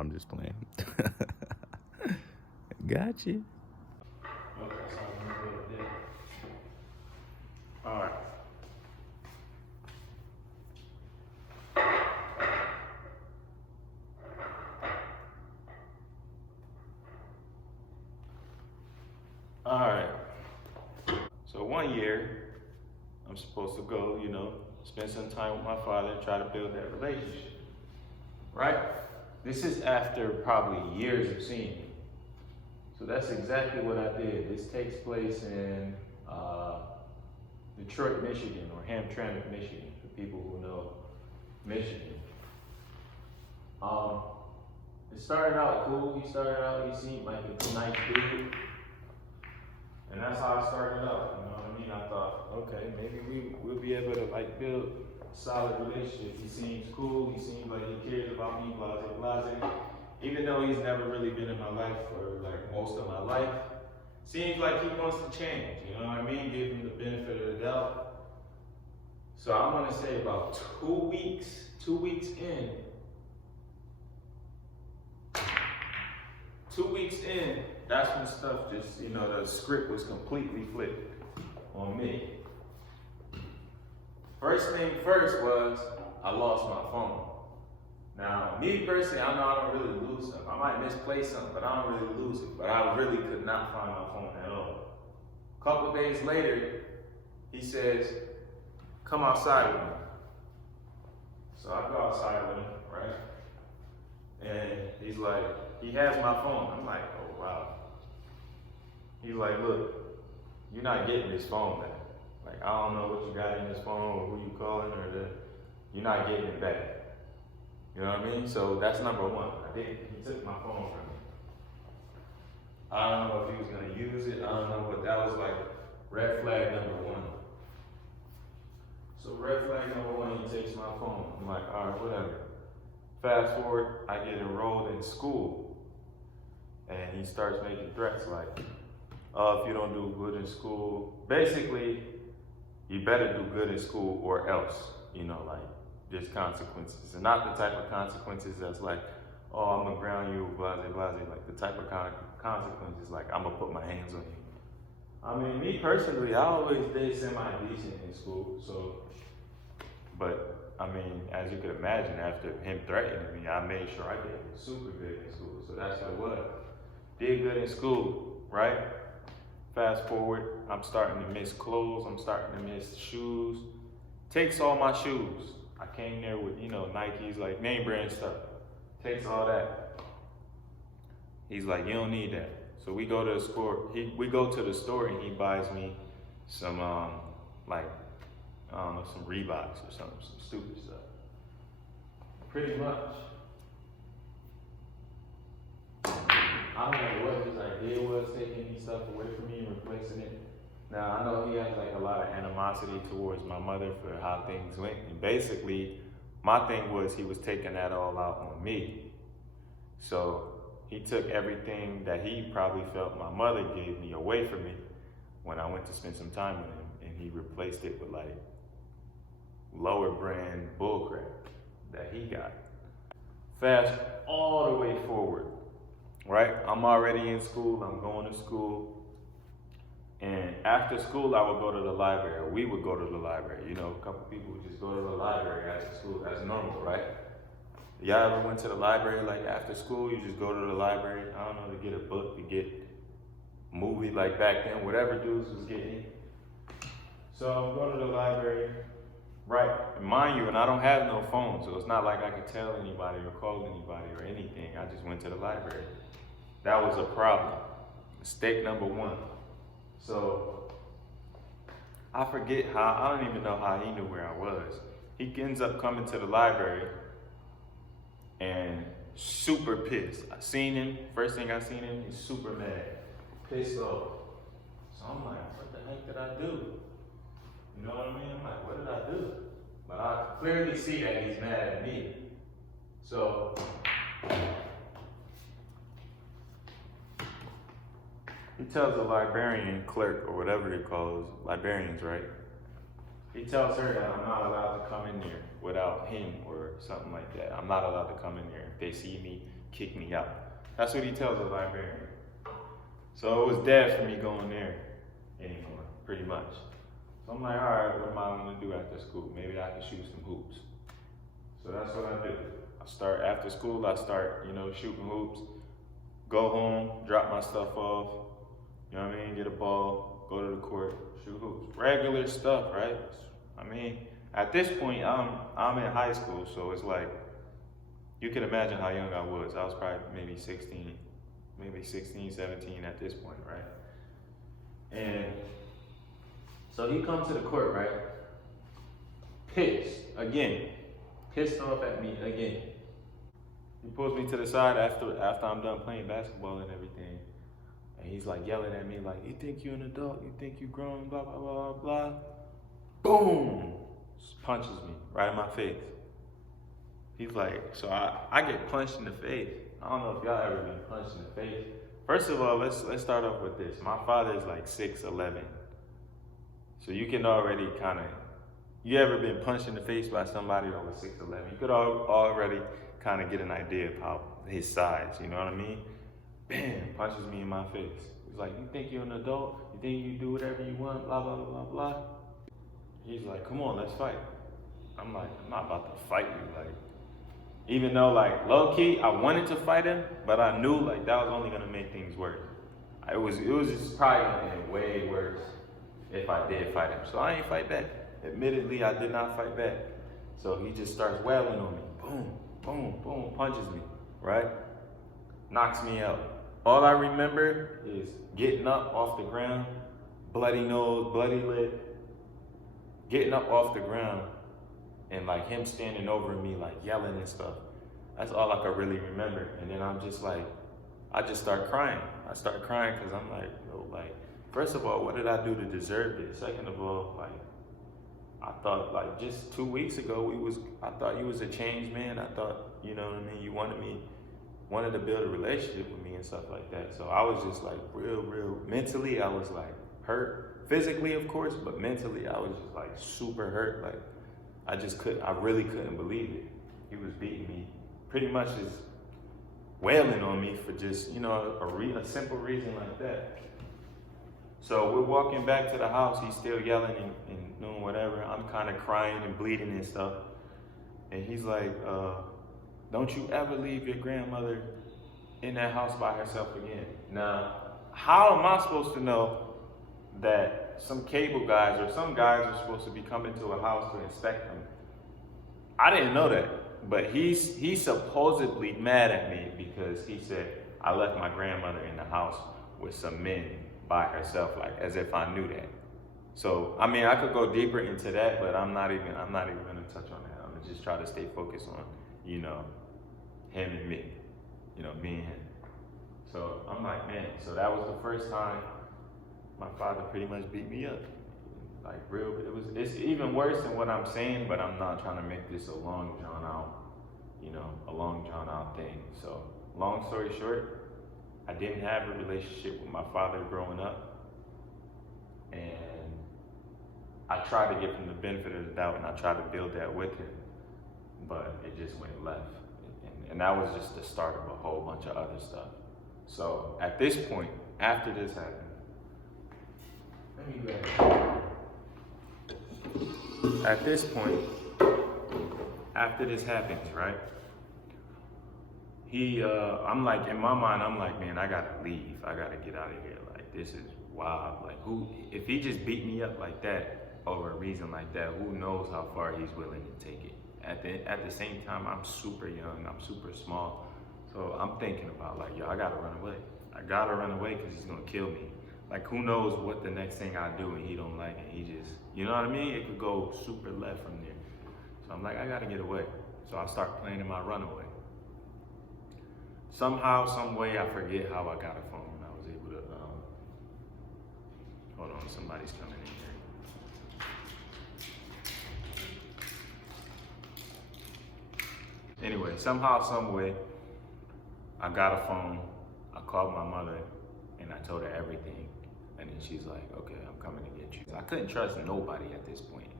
I'm just playing. Gotcha. All right. All right. So 1 year, I'm supposed to go, spend some time with my father, try to build that relationship. Right? This is after probably years of seeing him. So that's exactly what I did. This takes place in Detroit, Michigan, or Hamtramck, Michigan, for people who know Michigan. It started out cool. He seemed like a nice dude. And that's how I started out, you know what I mean? I thought, okay, maybe we'll be able to build a solid relationship. He seems cool, he seems like he cares about me, blase. Even though he's never really been in my life for most of my life, seems like he wants to change, you know what I mean? Give him the benefit of the doubt. So I'm gonna say about 2 weeks in, 2 weeks in, that's when stuff just, the script was completely flipped on me. First thing first was, I lost my phone. Now, me personally, I know I don't really lose stuff. I might misplace something, but I don't really lose it. But I really could not find my phone at all. A couple days later, he says, come outside with me. So I go outside with him, right? And he's like, he has my phone. I'm like, oh wow. He's like, look, you're not getting this phone back. I don't know what you got in this phone or who you calling you're not getting it back. You know what I mean? So that's number one. He took my phone from me. I don't know if he was gonna use it. I don't know, but that was red flag number one. So red flag number one, he takes my phone. I'm like, all right, whatever. Fast forward, I get enrolled in school. And he starts making threats if you don't do good in school, basically, you better do good in school or else, there's consequences. And not the type of consequences that's oh, I'm gonna ground you, blase. The type of consequences I'm gonna put my hands on you. I mean, me personally, I always did semi-decent in school, but I mean, as you could imagine, after him threatening me, I made sure I did super good in school. So that's what it was. Did good in school, right? Fast forward, I'm starting to miss clothes, I'm starting to miss shoes. Takes all my shoes. I came there with, Nikes, name brand stuff. Takes all that. He's like, you don't need that. So we go to the store, and he buys me some, some Reeboks or something, some stupid stuff. Pretty much. I don't know what his idea was, taking these stuff away from me and replacing it. Now, I know he has a lot of animosity towards my mother for how things went. And basically, my thing was he was taking that all out on me. So he took everything that he probably felt my mother gave me away from me when I went to spend some time with him. And he replaced it with lower brand bullcrap that he got. Fast all the way forward. Right? I'm already in school, I'm going to school. And after school, I would go to the library, or we would go to the library. A couple people would just go to the library after school. That's normal, right? Y'all ever went to the library after school? You just go to the library, I don't know, to get a book, to get a movie back then, whatever dudes was getting. So go to the library, right? And mind you, and I don't have no phone, so it's not like I could tell anybody or call anybody or anything. I just went to the library. That was a problem. Mistake number one. So I forget I don't even know how he knew where I was. He ends up coming to the library and super pissed. I seen him, first thing I seen him, he's super mad, pissed off. So I'm like, what the heck did I do? You know what I mean? I'm like, what did I do? But I clearly see that he's mad at me. So he tells the librarian clerk, or whatever they call those librarians, right? He tells her that I'm not allowed to come in there without him or something like that. I'm not allowed to come in there. If they see me kick me out. That's what he tells the librarian. So it was dead for me going there anymore, pretty much. So I'm like, all right, what am I gonna do after school? Maybe I can shoot some hoops. So that's what I do. I start after school, shooting hoops, go home, drop my stuff off, you know what I mean, get a ball, go to the court, shoot hoops. Regular stuff, right? I mean, at this point, I'm in high school, so it's like, you can imagine how young I was. I was probably maybe 16, 17 at this point, right? And so he comes to the court, right? Pissed off at me again. He pulls me to the side after I'm done playing basketball and everything. And he's like yelling at me like, you think you're an adult? You think you're grown? Blah, blah, blah, blah. Boom! Just punches me right in my face. He's like, so I get punched in the face. I don't know if y'all ever been punched in the face. First of all, let's start off with this. My father is like 6'11". So you can already you ever been punched in the face by somebody over 6'11"? You could already kind of get an idea of how his size, you know what I mean? Bam, punches me in my face. He's like, you think you're an adult? You think you do whatever you want? Blah, blah, blah, blah. He's like, come on, let's fight. I'm like, I'm not about to fight you. Like, even though like low key, I wanted to fight him, but I knew like that was only gonna make things worse. It was just probably gonna end way worse if I did fight him. So I ain't fight back. Admittedly, I did not fight back. So he just starts wailing on me. Boom, boom, boom, punches me, right? Knocks me out. All I remember is getting up off the ground, bloody nose, bloody lip, getting up off the ground, and like him standing over me, like yelling and stuff. That's all I could really remember. And then I'm just like, I just start crying. I start crying because I'm like, yo, like, first of all, what did I do to deserve this? Second of all, like, I thought like just 2 weeks ago I thought you was a changed man. I thought, you know what I mean, you wanted to build a relationship with me and stuff like that. So I was just like real mentally, I was like hurt. Physically, of course, but mentally I was just like super hurt. Like I really couldn't believe it. He was beating me, pretty much just wailing on me for just, a simple reason like that. So we're walking back to the house, he's still yelling and doing whatever. I'm kind of crying and bleeding and stuff. And he's like, don't you ever leave your grandmother in that house by herself again. Now, how am I supposed to know that some cable guys or some guys are supposed to be coming to a house to inspect them? I didn't know that, but he's supposedly mad at me because he said I left my grandmother in the house with some men by herself, like as if I knew that. So I mean, I could go deeper into that, but I'm not even gonna touch on that. I'm gonna just try to stay focused on, him and me, me and him. So I'm like, man, so that was the first time my father pretty much beat me up. Like real, it's even worse than what I'm saying, but I'm not trying to make this a long drawn out thing. So long story short, I didn't have a relationship with my father growing up, and I tried to give him the benefit of the doubt, and I tried to build that with him, but it just went left. And that was just the start of a whole bunch of other stuff. So at this point, after this happened, at this point, after this happens, right? I'm like, in my mind, I'm like, man, I gotta leave. I gotta get out of here. Like, this is wild. Like, if he just beat me up like that over a reason like that, who knows how far he's willing to take it. At the same time, I'm super young, I'm super small. So I'm thinking about like, yo, I gotta run away. I gotta run away because he's gonna kill me. Like, who knows what the next thing I do and he don't like it. He just, you know what I mean? It could go super left from there. So I'm like, I gotta get away. So I start planning my runaway. Somehow, some way, I forget how I got a phone. I was able to, hold on, somebody's coming in here. Anyway, somehow, some way, I got a phone. I called my mother and I told her everything. And then she's like, okay, I'm coming to get you. I couldn't trust nobody at this point.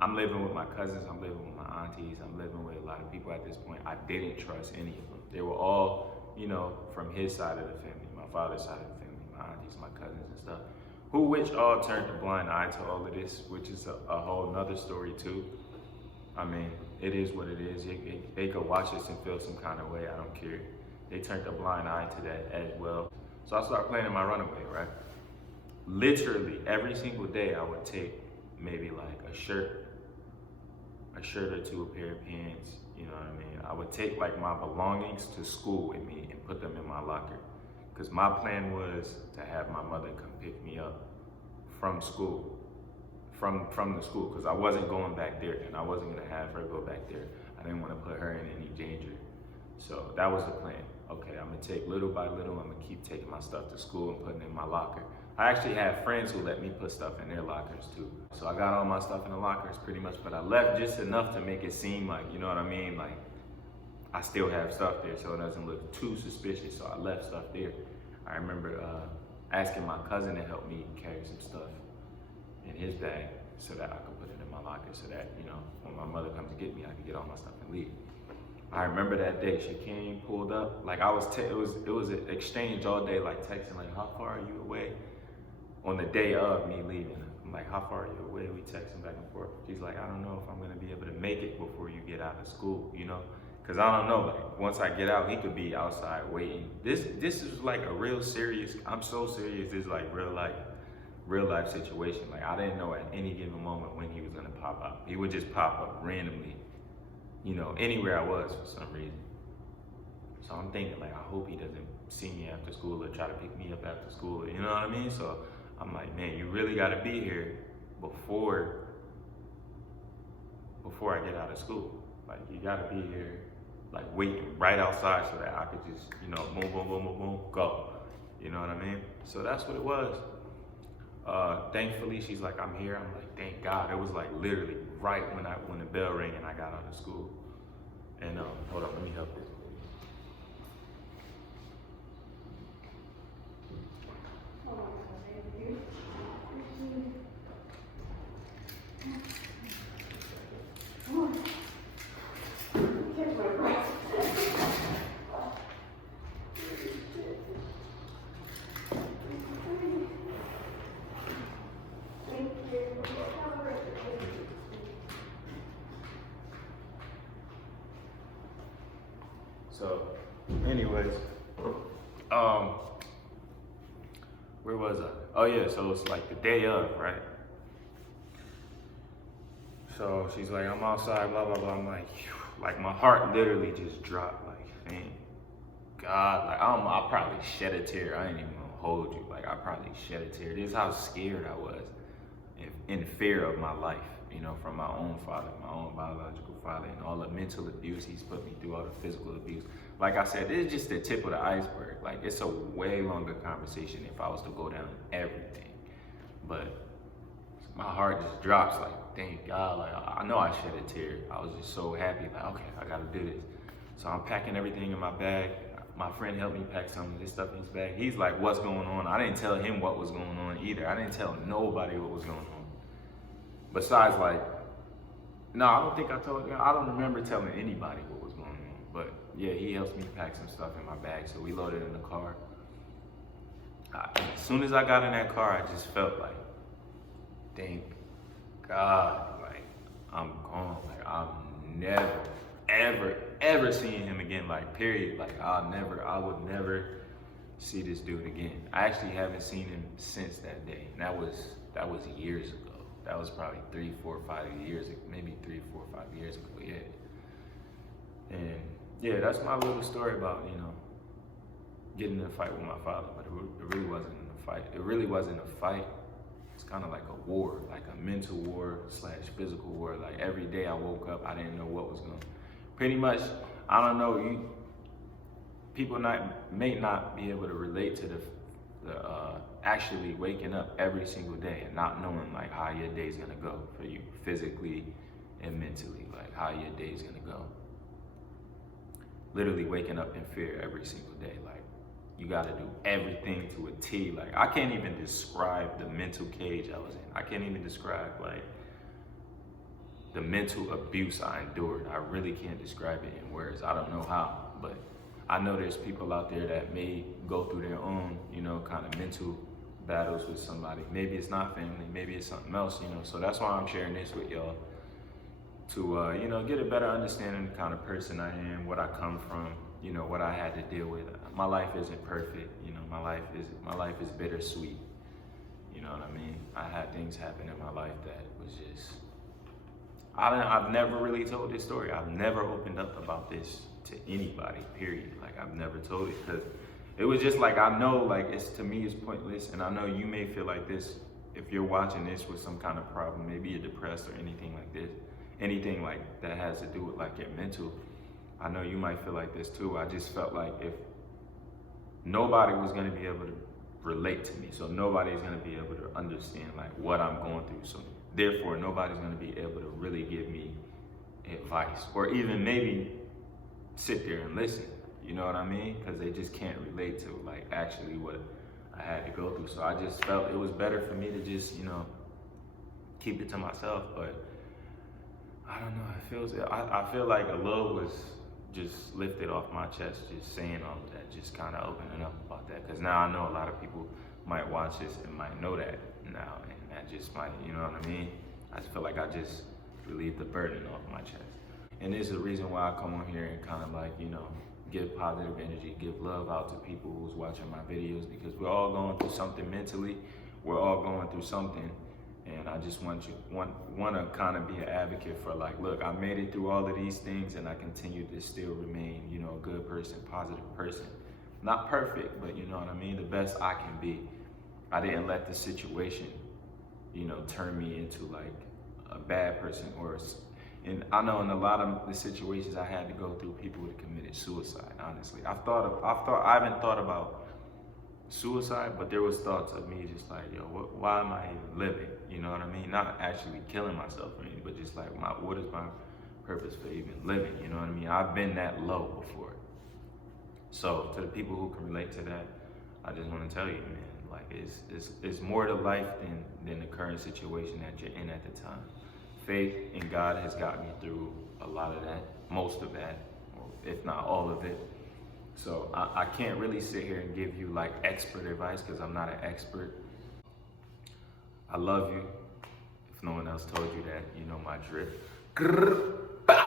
I'm living with my cousins, I'm living with my aunties, I'm living with a lot of people at this point. I didn't trust any of them. They were all you know, from his side of the family, my father's side of the family, my aunties, my cousins and stuff, which all turned a blind eye to all of this, which is a whole nother story too. I mean, it is what it is. They could watch this and feel some kind of way, I don't care. They turned a blind eye to that as well. So I started playing in my runaway, right? Literally every single day I would take maybe like a shirt or two, a pair of pants, you know what I mean? I would take like my belongings to school with me and put them in my locker. Because my plan was to have my mother come pick me up from school, from the school, because I wasn't going back there and I wasn't gonna have her go back there. I didn't want to put her in any danger. So that was the plan. Okay, I'm gonna take little by little, I'm gonna keep taking my stuff to school and putting it in my locker. I actually had friends who let me put stuff in their lockers too. So I got all my stuff in the lockers pretty much, but I left just enough to make it seem like, you know what I mean? Like I still have stuff there so it doesn't look too suspicious. So I left stuff there. I remember asking my cousin to help me carry some stuff in his bag so that I could put it in my locker so that, you know, when my mother comes to get me, I could get all my stuff and leave. I remember that day she came, pulled up, like I was, it was an exchange all day, like texting, like, how far are you away? On the day of me leaving, I'm like, how far are you away? We texting back and forth. She's like, I don't know if I'm gonna be able to make it before you get out of school, you know? Cause I don't know, like once I get out, he could be outside waiting. This is like a real serious, I'm so serious, this is like real life situation. Like I didn't know at any given moment when he was gonna pop up. He would just pop up randomly, you know, anywhere I was for some reason. So I'm thinking like, I hope he doesn't see me after school or try to pick me up after school, you know what I mean? So I'm like, man, you really gotta be here before I get out of school. Like you gotta be here, like waiting right outside so that I could just, you know, boom, boom, boom, boom, boom, go. You know what I mean? So that's what it was. Thankfully, she's like, I'm here. I'm like, thank God. It was like literally right when the bell rang and I got out of school. And hold on, let me help this. So, anyways, where was I? Oh yeah, so it's like the day of, right? So she's like, I'm outside, blah, blah, blah. I'm like, phew, like my heart literally just dropped, like, thank God. Like, I probably shed a tear. I ain't even gonna hold you. Like, I probably shed a tear. This is how scared I was in fear of my life, you know, from my own father, my own biological father, and all the mental abuse he's put me through, all the physical abuse. Like I said, this is just the tip of the iceberg. Like, it's a way longer conversation if I was to go down everything. But my heart just drops, like, thank God. Like, I know I shed a tear. I was just so happy, like, okay, I gotta do this. So I'm packing everything in my bag. My friend helped me pack some of this stuff in his bag. He's like, what's going on? I didn't tell him what was going on either. I didn't tell nobody what was going on. Besides, like, no, I don't think I told him. I don't remember telling anybody what was going on. But yeah, he helps me pack some stuff in my bag. So we loaded in the car. As soon as I got in that car, I just felt like, thank God, like, I'm gone. Like, I'm never, ever seeing him again, like, period. Like, I would never see this dude again. I actually haven't seen him since that day. And that was years ago. That was probably 3, 4, 5 years, maybe 3, 4, 5 years ago, yeah. And yeah, that's my little story about, you know, getting in a fight with my father, but it really wasn't a fight. It really wasn't a fight. It's kind of like a war, like a mental war / physical war. Like every day I woke up, I didn't know what was going. Pretty much, I don't know. People may not be able to relate to the actually waking up every single day and not knowing like how your day's gonna go for you physically and mentally, like how your day's gonna go. Literally waking up in fear every single day, like you gotta do everything to a T. Like I can't even describe the mental cage I was in. I can't even describe like the mental abuse I endured. I really can't describe it in words. I don't know how, but I know there's people out there that may go through their own, you know, kind of mental battles with somebody. Maybe it's not family, maybe it's something else, you know. So that's why I'm sharing this with y'all to, you know, get a better understanding of the kind of person I am, what I come from, you know, what I had to deal with. My life isn't perfect, you know. My life is bittersweet. You know what I mean? I had things happen in my life that was just, I've never really told this story. I've never opened up about this to anybody, period. Like, I've never told it because it was just like, I know, like, to me, it's pointless. And I know you may feel like this if you're watching this with some kind of problem. Maybe you're depressed or anything like this. Anything like that has to do with like your mental. I know you might feel like this too. I just felt like if nobody was going to be able to relate to me, so nobody's going to be able to understand like what I'm going through, so therefore nobody's going to be able to really give me advice or even maybe sit there and listen, you know what I mean, because they just can't relate to like actually what I had to go through. So I just felt it was better for me to just, you know, keep it to myself. But I don't know, I feel like a load was just lifted off my chest, just saying all of that, just kind of opening up about that. Because now I know a lot of people might watch this and might know that now, and that just might, you know what I mean? I just feel like I just relieved the burden off my chest. And this is the reason why I come on here and kind of like, you know, give positive energy, give love out to people who's watching my videos, because we're all going through something mentally. We're all going through something. And I just want to kind of be an advocate for like, look, I made it through all of these things and I continue to still remain, you know, a good person, positive person. Not perfect, but you know what I mean? The best I can be. I didn't let the situation, you know, turn me into like a bad person and I know in a lot of the situations I had to go through, people would have committed suicide, honestly. I haven't thought about suicide, but there was thoughts of me just like, yo, why am I even living? You know what I mean? Not actually killing myself or anything, but just like, what is my purpose for even living? You know what I mean? I've been that low before. So to the people who can relate to that, I just want to tell you, man, like it's more to life than the current situation that you're in at the time. Faith in God has got me through a lot of that, most of that, or if not all of it. So I can't really sit here and give you like expert advice because I'm not an expert. I love you. If no one else told you that, you know my drift.